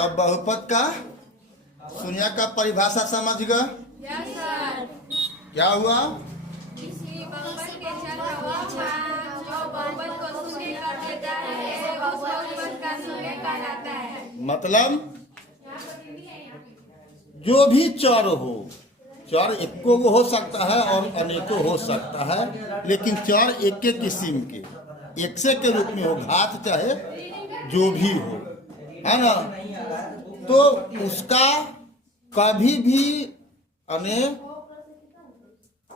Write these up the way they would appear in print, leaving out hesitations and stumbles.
तब बहुपद का शून्य का परिभाषा समझ गए? Yes sir. क्या हुआ? किसी बहुपद के चर का वह मान जो बहुपद को शून्य कर देता है उस बहुपद का शून्य कहलाता है। मतलब जो भी चर हो, चर एको हो सकता है और अनेकों हो सकता है, लेकिन चर एक एक किस्म के एक से के रूप में हो, घात चाहे जो भी हो, है ना। तो उसका कभी भी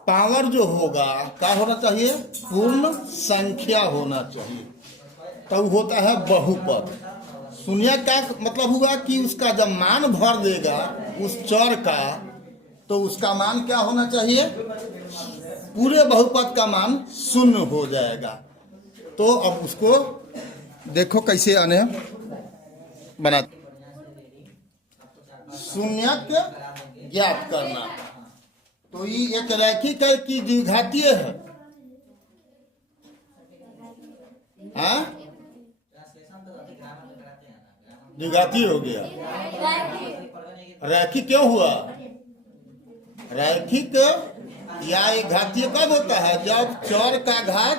पावर जो होगा क्या होना चाहिए? पूर्ण संख्या होना चाहिए, तब होता है बहुपद। शून्य का मतलब हुआ कि उसका जब मान भर देगा उस चर का, तो उसका मान क्या होना चाहिए? पूरे बहुपद का मान शून्य हो जाएगा। तो अब उसको देखो कैसे आने बना शून्यक ज्ञात करना। तो ये एक रैखिक है कि द्विघातीय है? हाँ, द्विघातीय हो गया। रैखिक क्यों हुआ? रैखिक या एक घातीय कब होता है? जब चर का घात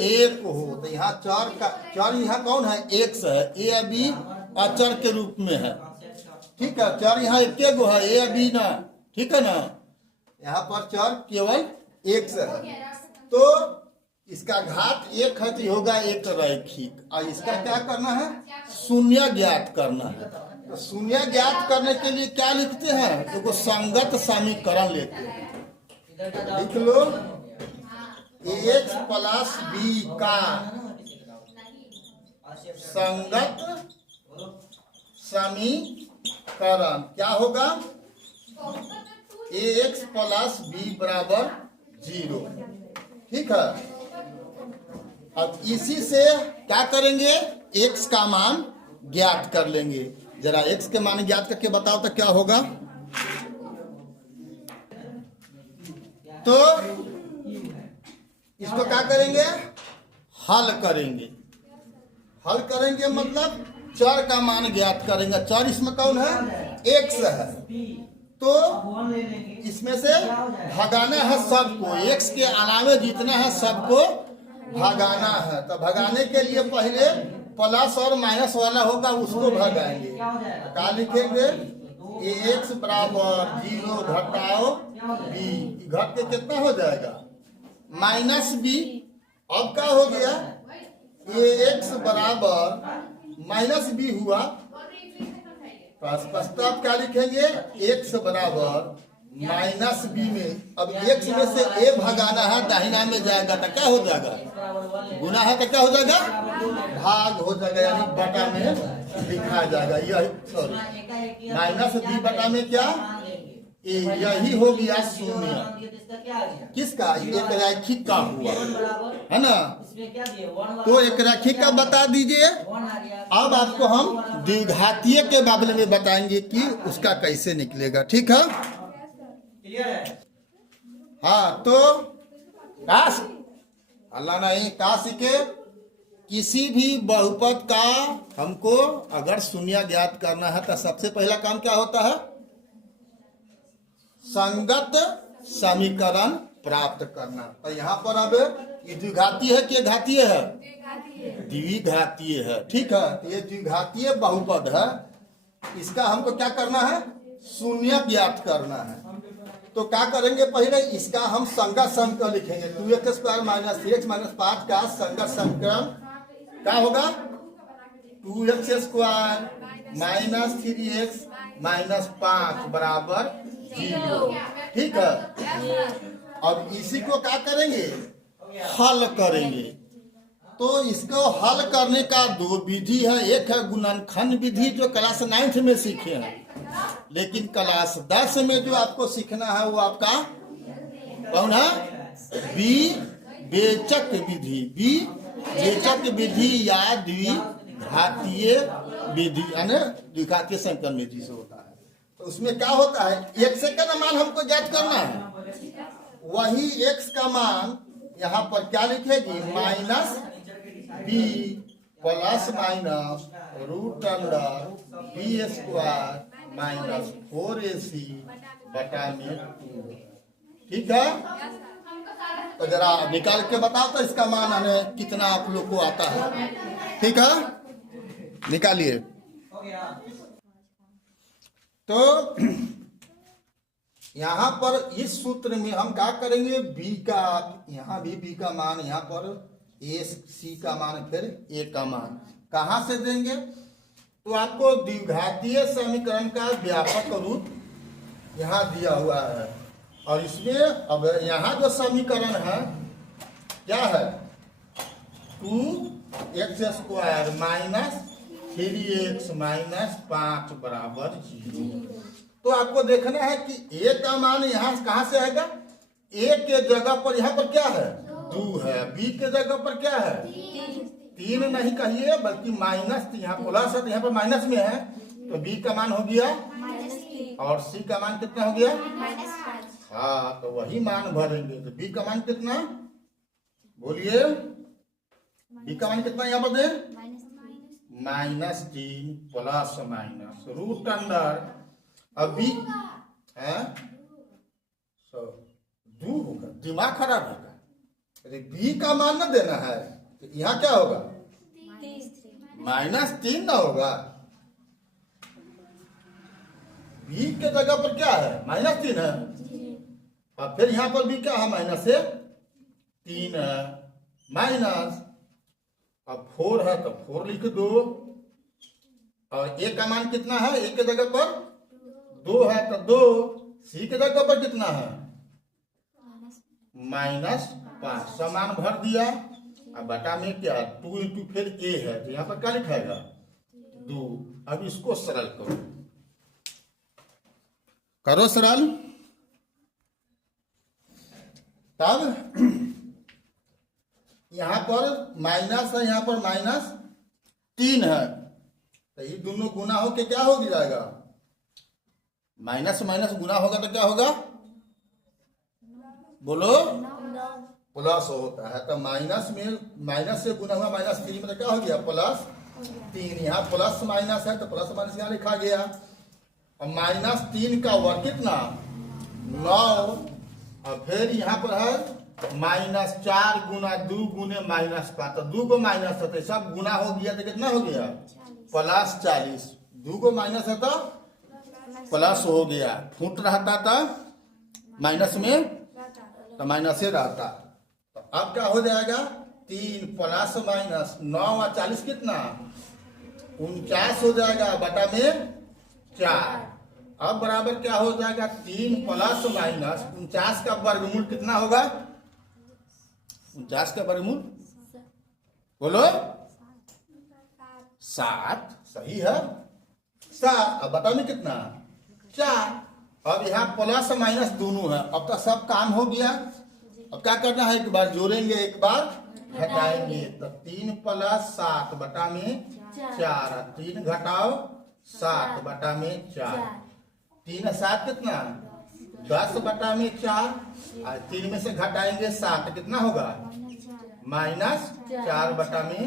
एक हो। तो यहाँ चर यहाँ कौन है? एक्स है। ए बी अचर के रूप में है, ठीक है। चर यहाँ एक गो है, ए बी ना, ठीक है ना। यहाँ पर चर केवल एक्स है, तो इसका घात एक है, तो होगा एक रैखिक। और इसका क्या करना है? शून्य ज्ञात करना है। तो शून्य ज्ञात करने के लिए क्या लिखते हैं? तो संगत समीकरण लेते हैं। लिख लो एक्स प्लस बी का संगत समीकरण क्या होगा? एक्स प्लस बी बराबर 0, ठीक है। अब इसी से क्या करेंगे? एक्स का मान ज्ञात कर लेंगे। जरा एक्स के मान ज्ञात करके बताओ तो क्या होगा? तो इसको क्या करेंगे? हल करेंगे। हल करेंगे मतलब चर का मान ज्ञात करेंगे। चर इसमें कौन है? एक्स है। तो इसमें से भगाना है सबको, एक्स के अलावे जितना है सबको भगाना है। तो भगाने के लिए पहले प्लस और माइनस वाला होगा उसको भगाएंगे। क्या लिखेंगे? एक्स बराबर 0 घटाओ बी, घट के कितना हो जाएगा? Minus B. अब क्या हो गया? एक्स बराबर माइनस बी हुआ। प्रस्ताव क्या लिखेंगे? एक्स बराबर माइनस बी में अब एक्स में से ए भगाना है, दाहिना में जाएगा तो क्या हो जाएगा? गुना है तो क्या हो जाएगा? भाग हो जाएगा, यानी बटा में लिखा जाएगा। यही सॉरी माइनस बी बटा में क्या? यही हो गया शून्य। किसका? एक रैखिक का हुआ है ना। तो एक रैखिक का बता दीजिए। अब आपको हम द्विघातीय के बारे में बताएंगे कि उसका कैसे निकलेगा, ठीक है। हाँ, तो काश अल्लाह नहीं काश के किसी भी बहुपद का हमको अगर शून्य ज्ञात करना है तो सबसे पहला काम क्या होता है? संगत समीकरण प्राप्त करना। तो यहाँ पर अब ये द्विघातीय है कि घातीय है? द्विघातीय है, ठीक है। तो ये द्विघातीय बहुपद है, इसका हमको क्या करना है? शून्य ज्ञात करना है। तो क्या करेंगे? पहले इसका हम संगत समीकरण लिखेंगे। 2x² माइनस 3x माइनस 5 का संगत समीकरण क्या होगा? 2x² माइनस 3x माइनस 5 बराबर 0, ठीक है। अब इसी को क्या करेंगे? हल करेंगे। तो इसको हल करने का दो विधि है। एक है गुणनखंड विधि जो क्लास 9th में सीखे हैं, लेकिन क्लास 10 में जो आपको सीखना है वो आपका कौन है? विवेचक विधि। विवेचक विधि या द्विघातीय विधि, यानी द्विघातीय समीकरण विधि से होता है। तो उसमें क्या होता है? एक्स का मान हमको ज्ञात करना है, वही एक्स का मान यहाँ पर क्या लिखेगी? Minus B plus minus root under B square minus 4ac बटा में 2। ठीक है, तो जरा निकाल के बताओ तो इसका मान हमें कितना आप लोग को आता है। ठीक है, निकालिए। तो यहाँ पर इस सूत्र में हम क्या करेंगे, बी का, यहाँ भी बी का मान, यहाँ पर ए सी का मान, फिर ए का मान कहाँ से देंगे। तो आपको द्विघातीय समीकरण का व्यापक रूप यहाँ दिया हुआ है, और इसमें अब यहाँ जो समीकरण है क्या है, 2x² माइनस 3x माइनस 5 बराबर 0। तो आपको देखना है कि a का मान यहाँ कहाँ से आएगा, a के जगह पर यहाँ पर क्या है 2 है, b के जगह पर क्या है 3 नहीं कहिए बल्कि माइनस, यहाँ प्लस है तो यहाँ पर माइनस में है, तो b का मान हो गया और c का मान कितना हो गया, हाँ, तो वही मान भरेंगे। तो b का मान कितना, बोलिए b का मान कितना यहाँ पर दे, -3 प्लस माइनस रूट अंडर, अभी है 2 होगा, दिमाग खराब होगा, अरे बी का मान न देना है, तो यहाँ क्या होगा -3 ना होगा, बी के जगह पर क्या है -3 है, और फिर यहाँ पर भी क्या है -3 है, माइनस अब 4 है तो 4 लिख दो, और ए का मान कितना है, ए के जगह पर 2 है तो 2, सी के जगह पर कितना है -5, समान भर दिया, अब बटा में क्या 2 इंटू फिर ए है, तो यहाँ पर क्या लिखाएगा 2। अब इसको सरल करो, करो सरल, तब यहाँ पर माइनस है, यहाँ पर -3 है, तो ये दोनों गुना होके क्या हो जाएगा, माइनस माइनस गुना होगा तो क्या होगा, बोलो प्लस होता है, तो माइनस में माइनस से गुना हुआ -3 में तो क्या हो गया +3, यहाँ प्लस माइनस है तो प्लस माइनस यहाँ लिखा गया, और -3 का वर्ग कितना 9, और फिर यहाँ पर है -4 गुना 2 गुने -5, तो 2 को माइनस है तो सब गुना हो गया, तो कितना हो गया +40, 2 को माइनस है तो प्लस हो गया, फुट रहता था माइनस में तो माइनस ही रहता, तो अब क्या हो जाएगा 3 प्लस माइनस 9 और 40 कितना 49 हो जाएगा बटा में 4। अब बराबर क्या हो जाएगा 3 प्लस माइनस 49 का वर्गमूल कितना होगा, 49 का वर्गमूल बोलो 7, सही है 7, अब बटा में कितना 4। अब यहाँ प्लस माइनस दोनों है, अब तो सब काम हो गया, अब क्या करना है, एक बार जोड़ेंगे एक बार घटाएंगे, तो 3 प्लस 7 बटा में 4, 3 घटाओ 7 बटा में 4, 3 7 कितना 10 बटा में 4, और 3 में से घटाएंगे 7 कितना होगा -4 बटा में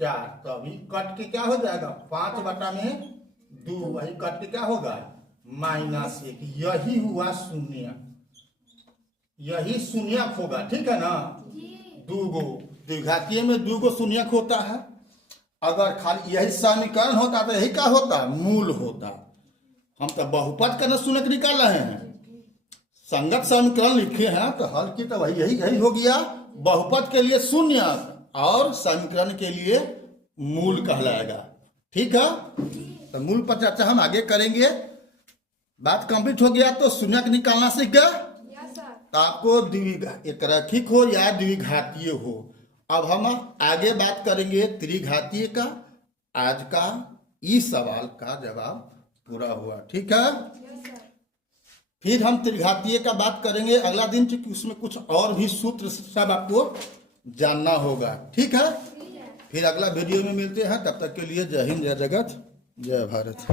4, तो अभी कट के क्या हो जाएगा 5 बटा में 2, वही कट के क्या होगा -1, यही हुआ शून्य, यही शून्यक होगा, ठीक है ना, 2 गो द्विघातीय में 2 गो शून्यक होता है, अगर खाली यही समीकरण होता तो यही क्या होता मूल होता, हम तो बहुपद का शून्यक निकाल रहे हैं, संगत समीकरण लिखे हैं तो हल की तो वही यही हो गया, बहुपद के लिए शून्य और समीकरण के लिए मूल कहलाएगा, ठीक है, तो मूल पर चर्चा हम आगे करेंगे। बात कंप्लीट हो गया तो शून्यक निकालना सीख गया, तो आपको एक रैखिक हो या द्विघातीय हो। अब हम आगे बात करेंगे त्रिघातीय का। आज का इस सवाल का जवाब पूरा हुआ, ठीक है। फिर हम त्रिघातीय का बात करेंगे अगला दिन, क्योंकि उसमें कुछ और भी सूत्र सब आपको जानना होगा, ठीक है। फिर अगला वीडियो में मिलते हैं, तब तक के लिए जय हिंद, जय जगत, जय भारत।